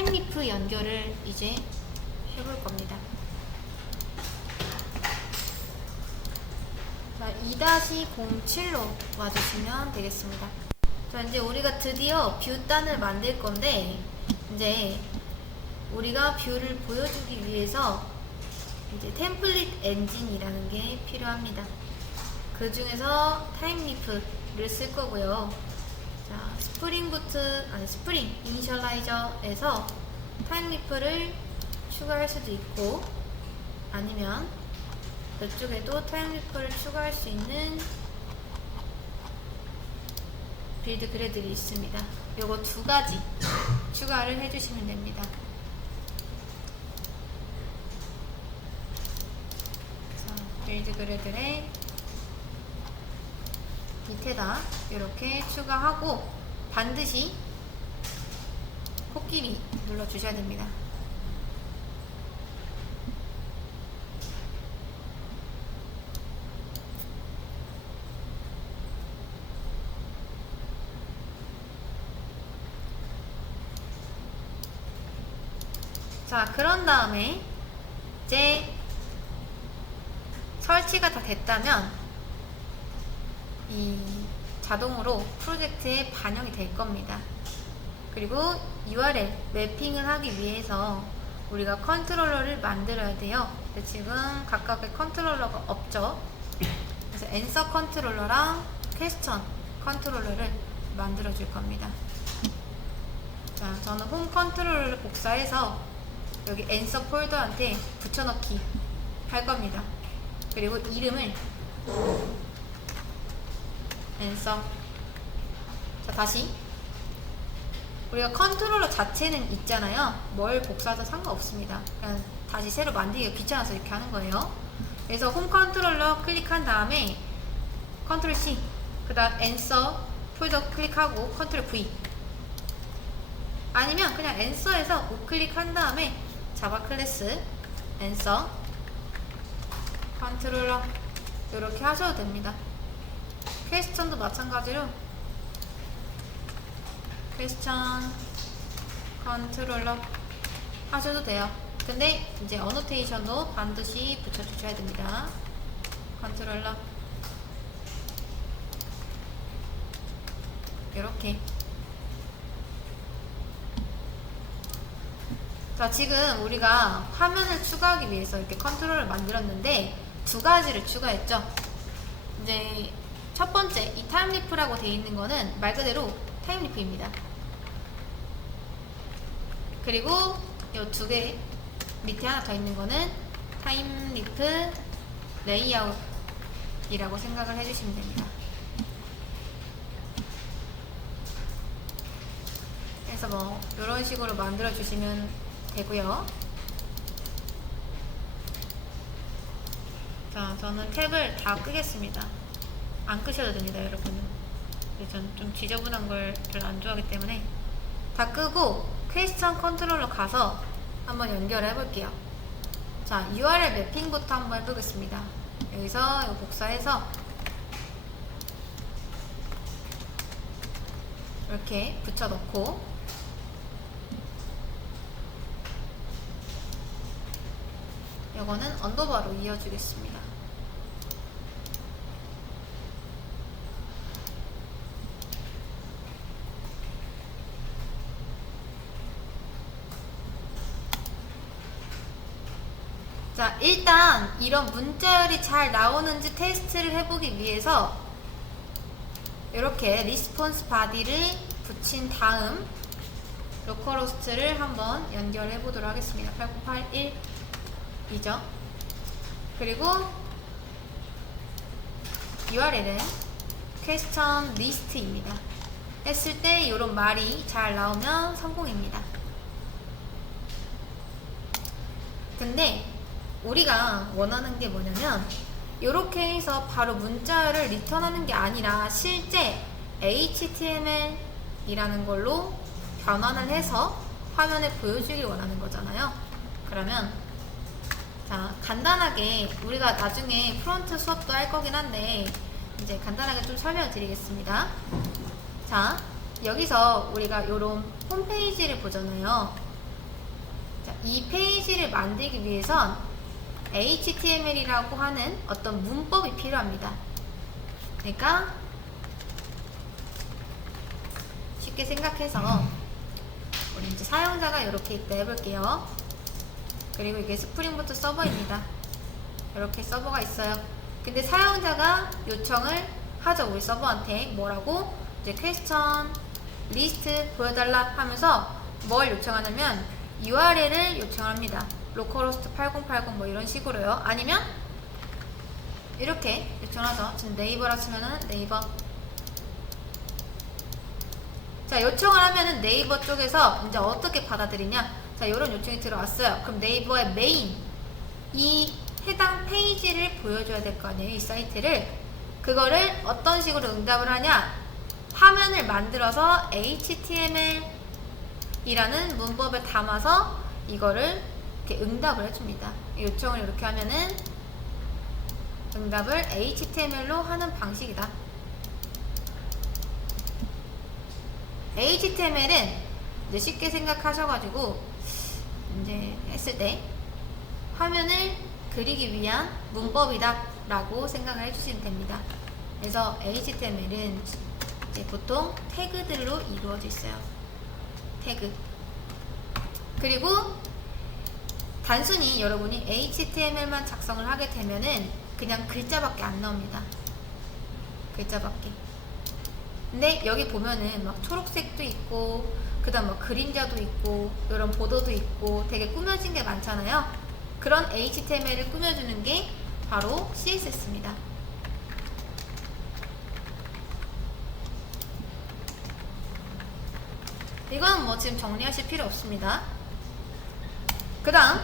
타임리프 연결을 이제 해볼 겁니다. 자, 2-07로 와주시면 되겠습니다. 자, 이제 우리가 드디어 뷰단을 만들 건데, 이제 우리가 뷰를 보여주기 위해서 이제 템플릿 엔진이라는 게 필요합니다. 그 중에서 타임리프를 쓸 거고요. 자, 스프링 이니셜라이저에서 타임리프를 추가할 수도 있고, 아니면 이쪽에도 타임리프를 추가할 수 있는 빌드 그래드가 있습니다. 요거 두 가지 추가를 해주시면 됩니다. 자, 빌드 그래드를 밑에다 이렇게 추가하고 반드시 코끼리 눌러주셔야 됩니다. 자, 그런 다음에 이제 설치가 다 됐다면 이 자동으로 프로젝트에 반영이 될 겁니다. 그리고 URL 매핑을 하기 위해서 우리가 컨트롤러를 만들어야 돼요. 근데 지금 각각의 컨트롤러가 없죠. 그래서 앤서 컨트롤러랑 퀘스천 컨트롤러를 만들어 줄 겁니다. 자, 저는 홈 컨트롤러를 복사해서 여기 앤서 폴더한테 붙여넣기 할 겁니다. 그리고 이름을 앤서. 자, 다시 우리가 컨트롤러 자체는 있잖아요. 뭘 복사해도 상관없습니다. 그냥 다시 새로 만들기가 귀찮아서 이렇게 하는 거예요. 그래서 홈 컨트롤러 클릭한 다음에 컨트롤 C, 그 다음 앤서 폴더 클릭하고 컨트롤 V, 아니면 그냥 앤서에서 우클릭한 다음에 자바 클래스 앤서 컨트롤러 이렇게 하셔도 됩니다. 퀘스천도 마찬가지로 퀘스천 컨트롤러 하셔도 돼요. 근데 이제 어노테이션도 반드시 붙여주셔야 됩니다. 컨트롤러 이렇게. 자, 지금 우리가 화면을 추가하기 위해서 이렇게 컨트롤을 만들었는데 두 가지를 추가했죠. 이제 첫 번째, 이 타임리프라고 되어 있는 거는 말 그대로 타임리프입니다. 그리고 이 두 개 밑에 하나 더 있는 거는 타임리프 레이아웃이라고 생각을 해주시면 됩니다. 그래서 뭐 이런 식으로 만들어 주시면 되고요. 자, 저는 탭을 다 끄겠습니다. 안 끄셔도 됩니다, 여러분은. 저는 좀 지저분한 걸 별로 안 좋아하기 때문에 다 끄고 퀘스천 컨트롤러 가서 한번 연결해 볼게요. 자, URL 매핑부터 한번 해보겠습니다. 여기서 이거 복사해서 이렇게 붙여넣고, 이거는 언더바로 이어주겠습니다. 자, 일단 이런 문자열이 잘 나오는지 테스트를 해보기 위해서 이렇게 리스폰스 바디를 붙인 다음 로컬호스트를 한번 연결해 보도록 하겠습니다. 8081이죠. 그리고 URL은 퀘스천 리스트입니다. 했을 때 이런 말이 잘 나오면 성공입니다. 근데 우리가 원하는 게 뭐냐면 이렇게 해서 바로 문자를 리턴하는 게 아니라 실제 HTML 이라는 걸로 변환을 해서 화면에 보여주길 원하는 거잖아요. 그러면 자, 간단하게 우리가 나중에 프론트 수업도 할 거긴 한데 이제 간단하게 좀 설명을 드리겠습니다. 자, 여기서 우리가 이런 홈페이지를 보잖아요. 자, 이 페이지를 만들기 위해선 HTML이라고 하는 어떤 문법이 필요합니다. 그러니까 쉽게 생각해서 우리 이제 사용자가 이렇게 있다 해볼게요. 그리고 이게 스프링부트 서버입니다. 이렇게 서버가 있어요. 근데 사용자가 요청을 하죠. 우리 서버한테 뭐라고? 이제 퀘스천 리스트 보여달라 하면서 뭘 요청하냐면 URL을 요청합니다. 로컬호스트 8080 뭐 이런 식으로요. 아니면 이렇게 요청하죠. 지금 네이버라 치면은 네이버. 자, 요청을 하면은 네이버 쪽에서 이제 어떻게 받아들이냐. 자, 이런 요청이 들어왔어요. 그럼 네이버의 메인 이 해당 페이지를 보여줘야 될 거 아니에요. 이 사이트를. 그거를 어떤 식으로 응답을 하냐. 화면을 만들어서 HTML 이라는 문법에 담아서 이거를 이렇게 응답을 해줍니다. 요청을 이렇게 하면은 응답을 HTML로 하는 방식이다. HTML은 이제 쉽게 생각하셔가지고 이제 했을 때 화면을 그리기 위한 문법이다 라고 생각을 해주시면 됩니다. 그래서 HTML은 이제 보통 태그들로 이루어져 있어요. 태그. 그리고 단순히 여러분이 HTML만 작성을 하게 되면은 그냥 글자밖에 안 나옵니다. 글자밖에. 근데 여기 보면은 막 초록색도 있고 그 다음 막 그림자도 있고 이런 보도도 있고 되게 꾸며진 게 많잖아요. 그런 HTML을 꾸며주는 게 바로 CSS입니다. 이건 뭐 지금 정리하실 필요 없습니다. 그 다음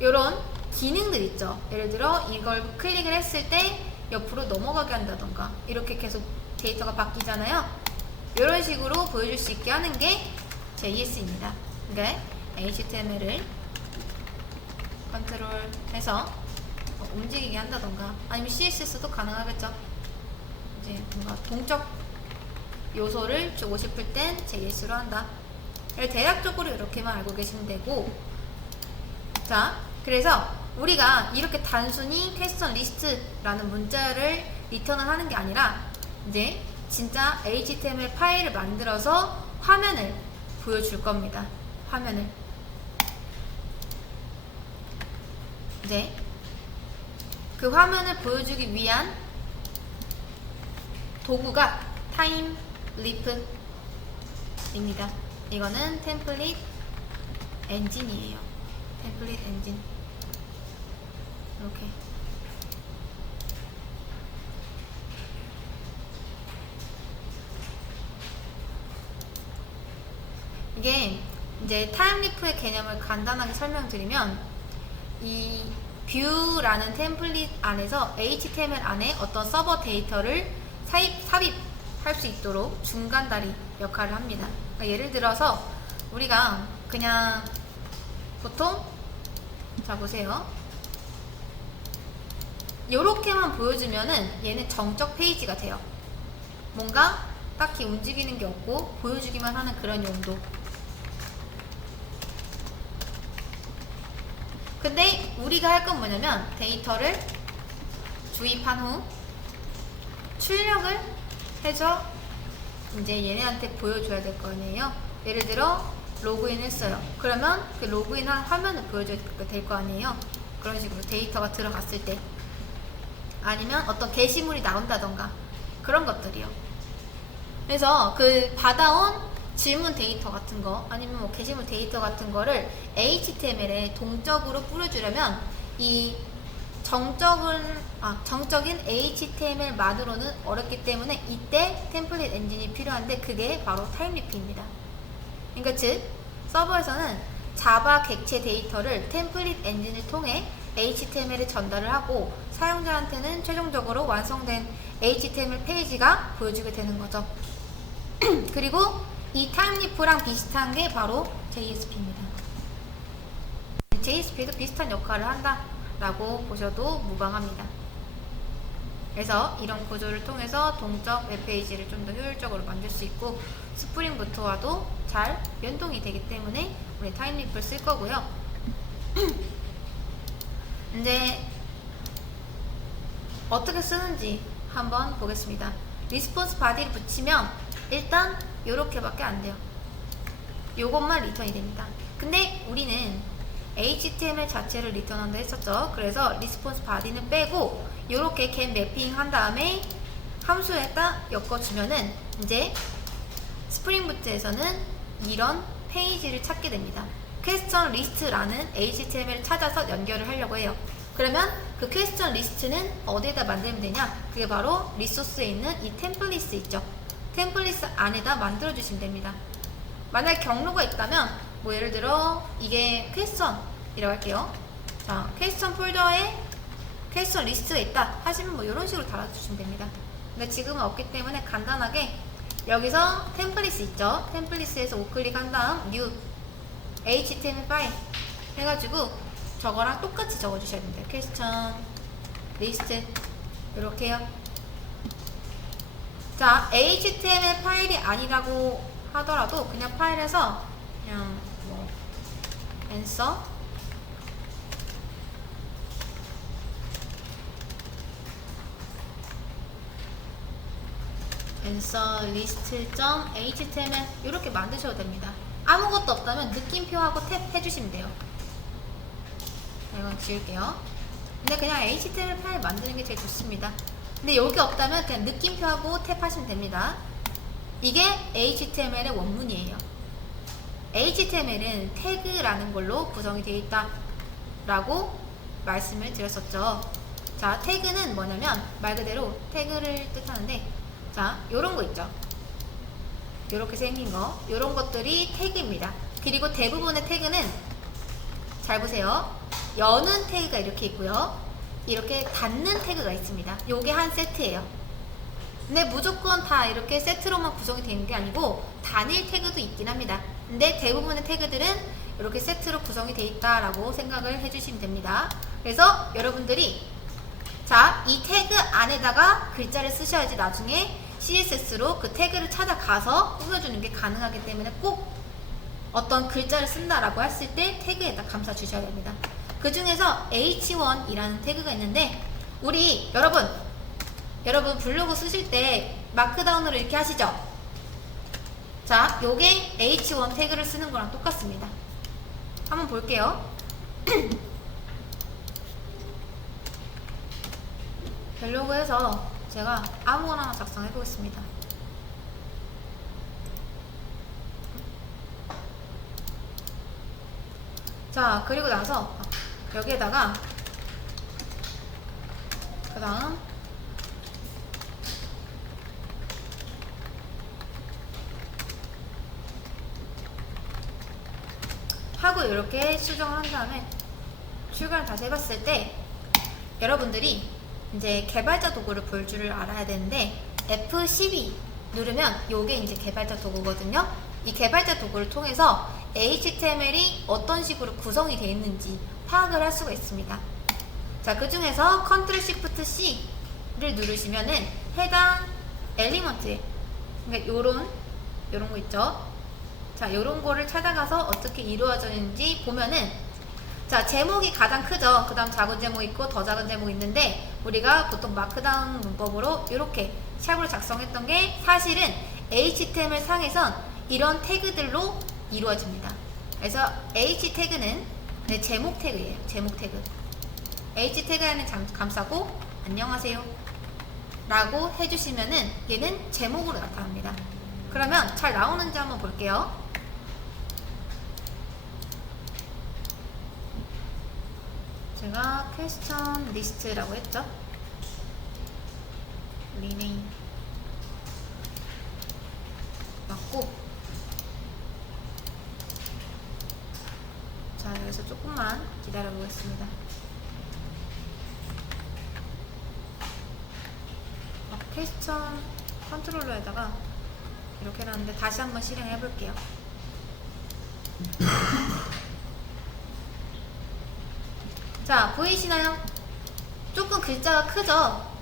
요런 기능들 있죠. 예를 들어 이걸 클릭을 했을 때 옆으로 넘어가게 한다던가 이렇게 계속 데이터가 바뀌잖아요. 이런 식으로 보여줄 수 있게 하는 게 JS입니다. 그러니까 HTML을 컨트롤해서 움직이게 한다던가 아니면 CSS도 가능하겠죠. 이제 뭔가 동적 요소를 주고 싶을 땐 JS로 한다. 대략적으로 이렇게만 알고 계시면 되고, 자, 그래서 우리가 이렇게 단순히 퀘스천 리스트라는 문자를 리턴을 하는 게 아니라 이제 진짜 HTML 파일을 만들어서 화면을 보여줄 겁니다. 화면을. 이제 그 화면을 보여주기 위한 도구가 타임리프입니다. 이거는 템플릿 엔진이에요. 템플릿 엔진. 이렇게. 이게 이제 타임리프의 개념을 간단하게 설명드리면 이 뷰라는 템플릿 안에서 HTML 안에 어떤 서버 데이터를 삽입할 수 있도록 중간다리 역할을 합니다. 그러니까 예를 들어서 우리가 그냥 보통 자 보세요. 요렇게만 보여주면은 얘는 정적 페이지가 돼요. 뭔가 딱히 움직이는 게 없고 보여주기만 하는 그런 용도. 근데 우리가 할 건 뭐냐면 데이터를 주입한 후 출력을 해서 이제 얘네한테 보여줘야 될 거 아니에요. 예를 들어 로그인 했어요. 그러면 그 로그인한 화면을 보여줘야 될 거 아니에요. 그런 식으로 데이터가 들어갔을 때 아니면 어떤 게시물이 나온다던가 그런 것들이요. 그래서 그 받아온 질문 데이터 같은 거 아니면 뭐 게시물 데이터 같은 거를 HTML에 동적으로 뿌려주려면 이 정적인 HTML만으로는 어렵기 때문에 이때 템플릿 엔진이 필요한데 그게 바로 타임리프입니다. 그러니까 즉 서버에서는 자바 객체 데이터를 템플릿 엔진을 통해 HTML에 전달을 하고 사용자한테는 최종적으로 완성된 HTML 페이지가 보여주게 되는 거죠. 그리고 이 타임리프랑 비슷한 게 바로 JSP입니다. JSP도 비슷한 역할을 한다 라고 보셔도 무방합니다. 그래서 이런 구조를 통해서 동적 웹페이지를 좀 더 효율적으로 만들 수 있고 스프링 부트와도 잘 연동이 되기 때문에 우리 타임리프를 쓸 거고요. 이제 어떻게 쓰는지 한번 보겠습니다. 리스폰스 바디를 붙이면 일단 요렇게밖에 안 돼요. 요것만 리턴이 됩니다. 근데 우리는 HTML 자체를 리턴한다 했었죠. 그래서 리스폰스 바디는 빼고 요렇게 get 매핑 한 다음에 함수에 딱 엮어주면은 이제 스프링부트에서는 이런 페이지를 찾게 됩니다. 퀘스천 리스트라는 HTML을 찾아서 연결을 하려고 해요. 그러면 그 퀘스천 리스트는 어디에다 만들면 되냐? 그게 바로 리소스에 있는 이 템플릿스 있죠. 템플릿스 안에다 만들어 주시면 됩니다. 만약 경로가 있다면 뭐 예를 들어 이게 퀘스천이라고 할게요. 자, 퀘스천 폴더에 퀘스천 리스트가 있다 하시면 뭐 이런 식으로 달아주시면 됩니다. 근데 지금은 없기 때문에 간단하게 여기서 템플릿스 있죠. 템플릿스에서 우클릭한 다음 new HTML 파일 해가지고 저거랑 똑같이 적어주셔야 됩니다. 퀘스천 리스트 이렇게요. 자, HTML 파일이 아니라고 하더라도 그냥 파일에서 그냥 뭐 answer list.html 이렇게 만드셔도 됩니다. 아무것도 없다면 느낌표하고 탭 해주시면 돼요. 이건 지울게요. 근데 그냥 HTML 파일 만드는 게 제일 좋습니다. 근데 여기 없다면 그냥 느낌표하고 탭 하시면 됩니다. 이게 HTML의 원문이에요. HTML은 태그라는 걸로 구성이 되어 있다 라고 말씀을 드렸었죠. 자, 태그는 뭐냐면 말 그대로 태그를 뜻하는데, 자, 요런 거 있죠. 요렇게 생긴 거, 요런 것들이 태그입니다. 그리고 대부분의 태그는 잘 보세요. 여는 태그가 이렇게 있고요. 이렇게 닫는 태그가 있습니다. 요게 한 세트예요. 근데 무조건 다 이렇게 세트로만 구성이 되는 게 아니고 단일 태그도 있긴 합니다. 근데 대부분의 태그들은 이렇게 세트로 구성이 되어 있다라고 생각을 해주시면 됩니다. 그래서 여러분들이 자, 이 태그 안에다가 글자를 쓰셔야지 나중에 CSS로 그 태그를 찾아가서 꾸며주는 게 가능하기 때문에 꼭 어떤 글자를 쓴다라고 했을 때 태그에다 감싸 주셔야 됩니다. 그 중에서 H1이라는 태그가 있는데, 우리 여러분 블로그 쓰실 때 마크다운으로 이렇게 하시죠? 자, 요게 H1 태그를 쓰는 거랑 똑같습니다. 한번 볼게요. 블로그에서 제가 아무거나 하나 작성해 보겠습니다. 자, 그리고 나서 여기에다가 그 다음 하고 이렇게 수정을 한 다음에 출근을 다시 해봤을 때 여러분들이 이제 개발자 도구를 볼 줄을 알아야 되는데, F12 누르면 요게 이제 개발자 도구거든요. 이 개발자 도구를 통해서 HTML이 어떤 식으로 구성이 되어 있는지 파악을 할 수가 있습니다. 자, 그 중에서 Ctrl Shift C를 누르시면은 해당 엘리먼트에, 그러니까 요런 거 있죠. 자, 요런 거를 찾아가서 어떻게 이루어져 있는지 보면은, 자, 제목이 가장 크죠. 그 다음 작은 제목 있고 더 작은 제목 있는데, 우리가 보통 마크다운 문법으로 이렇게 샵으로 작성했던 게 사실은 HTML 상에선 이런 태그들로 이루어집니다. 그래서 H 태그는 제목 태그예요. 제목 태그. H 태그에는 감싸고 안녕하세요 라고 해주시면은 얘는 제목으로 나타납니다. 그러면 잘 나오는지 한번 볼게요. 제가 퀘스천 리스트라고 했죠. 리네임 맞고, 자, 여기서 조금만 기다려 보겠습니다. 퀘스천 컨트롤러에다가 이렇게 해놨는데 다시 한번 실행해 볼게요. 자, 보이시나요? 조금 글자가 크죠?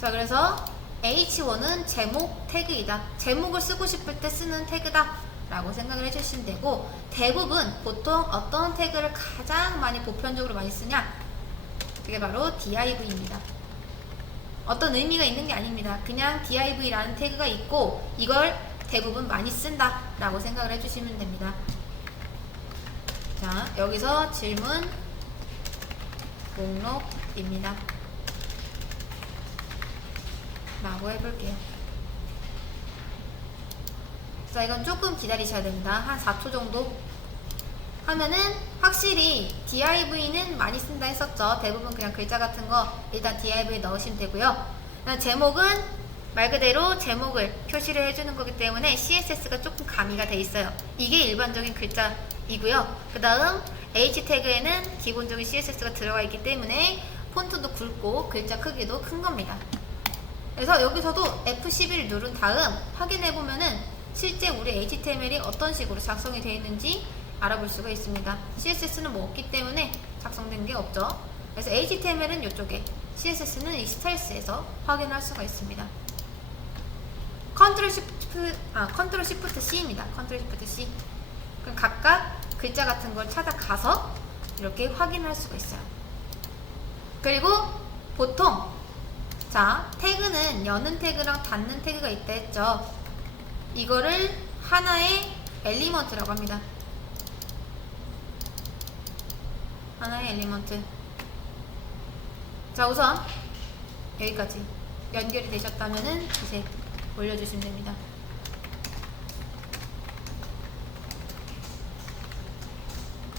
자, 그래서 H1은 제목 태그이다. 제목을 쓰고 싶을 때 쓰는 태그다 라고 생각을 해주시면 되고, 대부분 보통 어떤 태그를 가장 많이 보편적으로 많이 쓰냐, 그게 바로 div입니다. 어떤 의미가 있는 게 아닙니다. 그냥 div라는 태그가 있고 이걸 대부분 많이 쓴다 라고 생각을 해주시면 됩니다. 자, 여기서 질문 목록입니다 라고 해볼게요. 자, 이건 조금 기다리셔야 됩니다. 한 4초 정도 하면은 확실히 div는 많이 쓴다 했었죠. 대부분 그냥 글자 같은 거 일단 div에 넣으시면 되고요. 제목은 말 그대로 제목을 표시를 해주는 거기 때문에 CSS가 조금 가미가 돼 있어요. 이게 일반적인 글자이고요. 그 다음 H 태그에는 기본적인 CSS가 들어가 있기 때문에 폰트도 굵고 글자 크기도 큰 겁니다. 그래서 여기서도 F11을 누른 다음 확인해 보면은 실제 우리 HTML이 어떤 식으로 작성이 되어 있는지 알아볼 수가 있습니다. CSS는 뭐 없기 때문에 작성된 게 없죠. 그래서 HTML은 이쪽에, CSS는 이 스타일스에서 확인할 수가 있습니다. 컨트롤 시프트 C입니다. 컨트롤 시프트 C. 그럼 각각 글자 같은 걸 찾아가서 이렇게 확인할 수가 있어요. 그리고 보통 자, 태그는 여는 태그랑 닫는 태그가 있다 했죠. 이거를 하나의 엘리먼트라고 합니다. 하나의 엘리먼트. 자, 우선 여기까지 연결이 되셨다면은 이제 올려주시면 됩니다.